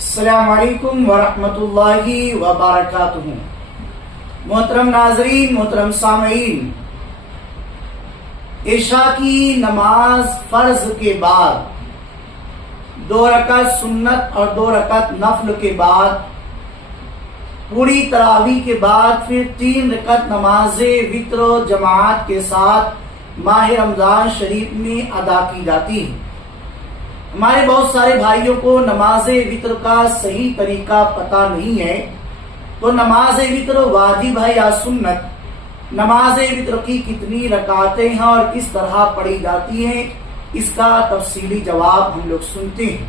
السلام علیکم ورحمۃ اللہ وبرکاتہ۔ محترم ناظرین، محترم سامعین، عشاء کی نماز فرض کے بعد 2 رکعت سنت اور 2 رکعت نفل کے بعد پوری تراویح کے بعد پھر 3 رکعت نماز وتر و جماعت کے ساتھ ماہ رمضان شریف میں ادا کی جاتی ہے۔ ہمارے بہت سارے بھائیوں کو نماز وتر کا صحیح طریقہ پتہ نہیں ہے، تو نماز وتر واجب ہے یا سنت، نماز وتر کی کتنی رکعتیں ہیں اور کس طرح پڑھی جاتی ہیں، اس کا تفصیلی جواب ہم لوگ سنتے ہیں۔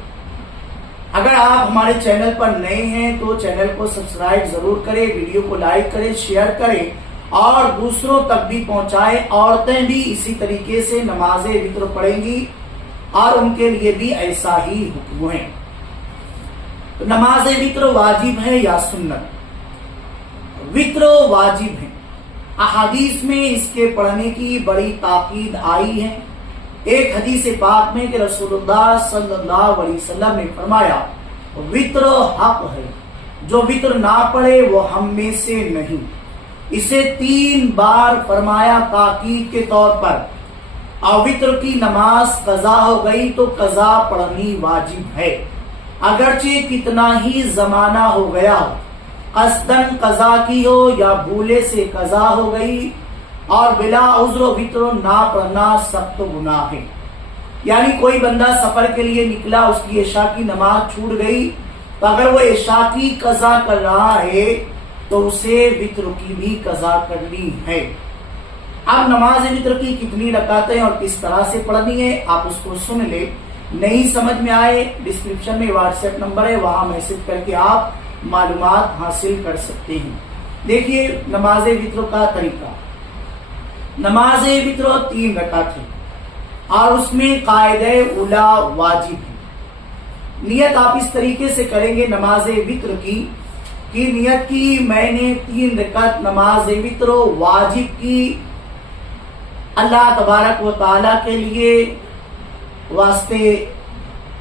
اگر آپ ہمارے چینل پر نئے ہیں تو چینل کو سبسکرائب ضرور کریں، ویڈیو کو لائک کریں، شیئر کریں اور دوسروں تک بھی پہنچائیں۔ عورتیں بھی اسی طریقے سے نماز وتر پڑھیں گی اور ان کے لیے بھی ایسا ہی حکم ہے۔ تو نماز وتر واجب ہے یا سنت؟ وتر واجب ہے۔ احادیث میں اس کے پڑھنے کی بڑی تاکید آئی ہے۔ ایک حدیث پاک میں کہ رسول اللہ صلی اللہ علیہ وسلم نے فرمایا، وتر حق ہے، جو وتر نہ پڑھے وہ ہم میں سے نہیں۔ اسے 3 بار فرمایا تاکید کے طور پر۔ اور وتر کی نماز قضا ہو گئی تو قضا پڑھنی واجب ہے، اگرچہ کتنا ہی زمانہ ہو گیا ہو، قصدن قضا کی ہو یا بھولے سے قضا ہو گئی، اور بلا عذر وتر نہ پڑھنا سخت گناہ ہے۔ یعنی کوئی بندہ سفر کے لیے نکلا، اس کی عشاء کی نماز چھوٹ گئی، تو اگر وہ عشاء کی قضا کر رہا ہے تو اسے وتر کی بھی قضا کرنی ہے۔ اب نماز وتر کی کتنی رکعتیں اور کس طرح سے پڑھنی ہے آپ اس کو سن لیں۔ نہیں سمجھ میں آئے، ڈسکرپشن میں واٹس ایپ نمبر ہے، وہاں میسج کر کے آپ معلومات حاصل کر سکتے ہیں۔ دیکھیے نماز وتر کا طریقہ۔ نماز وتر 3 رکعت ہے اور اس میں قاعدہ اولا واجب ہے۔ نیت آپ اس طریقے سے کریں گے نماز وتر کی کہ نیت کی میں نے 3 رکعت نماز وتر واجب کی، اللہ تبارک و تعالیٰ کے لیے واسطے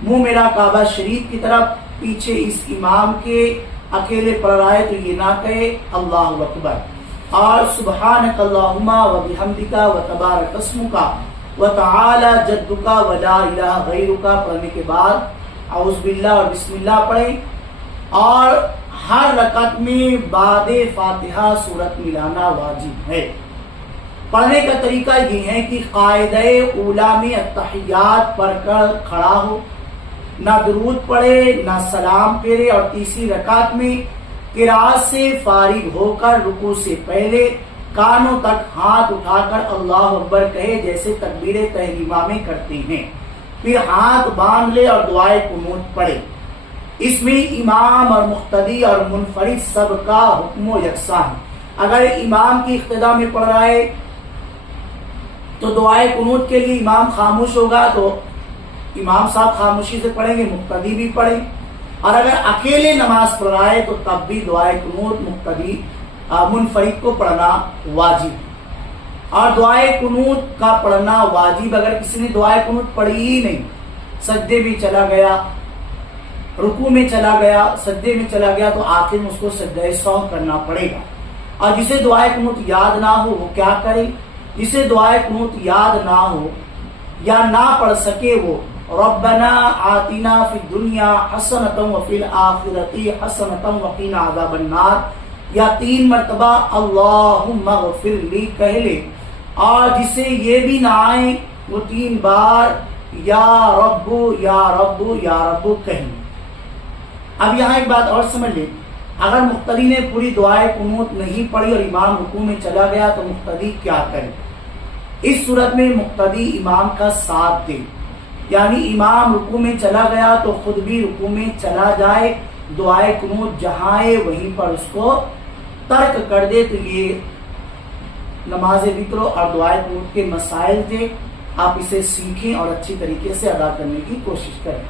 منہ میرا کعبہ شریف کی طرف، پیچھے اس امام کے اکیلے پڑھ رہا ہے تو یہ نہ کہے اللہ اکبر، اور سبحانک اللہم و بحمدک و تبارک اسمک و تعالی جدک و لا الہ غیرک پڑھنے کے بعد اعوذ باللہ اور بسم اللہ پڑھیں، اور ہر رکعت میں بعد فاتحہ سورت ملانا واجب ہے۔ پڑھنے کا طریقہ یہ ہے کہ قاعدہ اولا میں التحیات پڑھ کر کھڑا ہو، نہ درود پڑھے نہ سلام پھیرے، اور تیسری رکعت میں قرات سے فارغ ہو کر رکوع سے پہلے کانوں تک ہاتھ اٹھا کر اللہ اکبر کہے، جیسے تکبیر تحریمہ میں کرتے ہیں، پھر ہاتھ باندھ لے اور دعائے قنوت پڑھے۔ اس میں امام اور مقتدی اور منفرد سب کا حکم و یکساں ہے۔ اگر امام کی اقتداء میں پڑھ رہا ہے تو دعائے قنوت کے لیے امام خاموش ہوگا تو امام صاحب خاموشی سے پڑھیں گے، مقتدی بھی پڑھیں، اور اگر اکیلے نماز پڑھ رہا ہے تو تب بھی دعائے قنوت مقتدی منفرد کو پڑھنا واجب ہے۔ اور دعائے قنوت کا پڑھنا واجب، اگر کسی نے دعائے قنوت پڑھی ہی نہیں، سجدے میں چلا گیا، رکوع میں چلا گیا، سجدے میں چلا گیا، تو آخر میں اس کو سجدہ سہو کرنا پڑے گا۔ اور جسے دعائے قنوت یاد نہ ہو وہ کیا کرے؟ جسے دعائے قنوت یاد نہ ہو یا نہ پڑھ سکے وہ ربنا آتنا فی الدنیا حسنۃ وفی الآخرۃ حسنۃ وقنا عذاب النار یا 3 مرتبہ اللہم اغفر لی کہہ لے، اور جسے یہ بھی نہ آئے وہ 3 بار یا رب یا رب یا رب کہیں۔ اب یہاں ایک بات اور سمجھ لیں، اگر مقتدی نے پوری دعائے قنوت نہیں پڑھی اور امام رکوع میں چلا گیا تو مقتدی کیا کرے؟ اس صورت میں مقتدی امام کا ساتھ دے، یعنی امام رکوع میں چلا گیا تو خود بھی رکوع میں چلا جائے، دعائے قنوت جہاں ہے وہیں پر اس کو ترک کر دے۔ تو یہ نماز وتر اور دعائے قنوت کے مسائل تھے، آپ اسے سیکھیں اور اچھی طریقے سے ادا کرنے کی کوشش کریں۔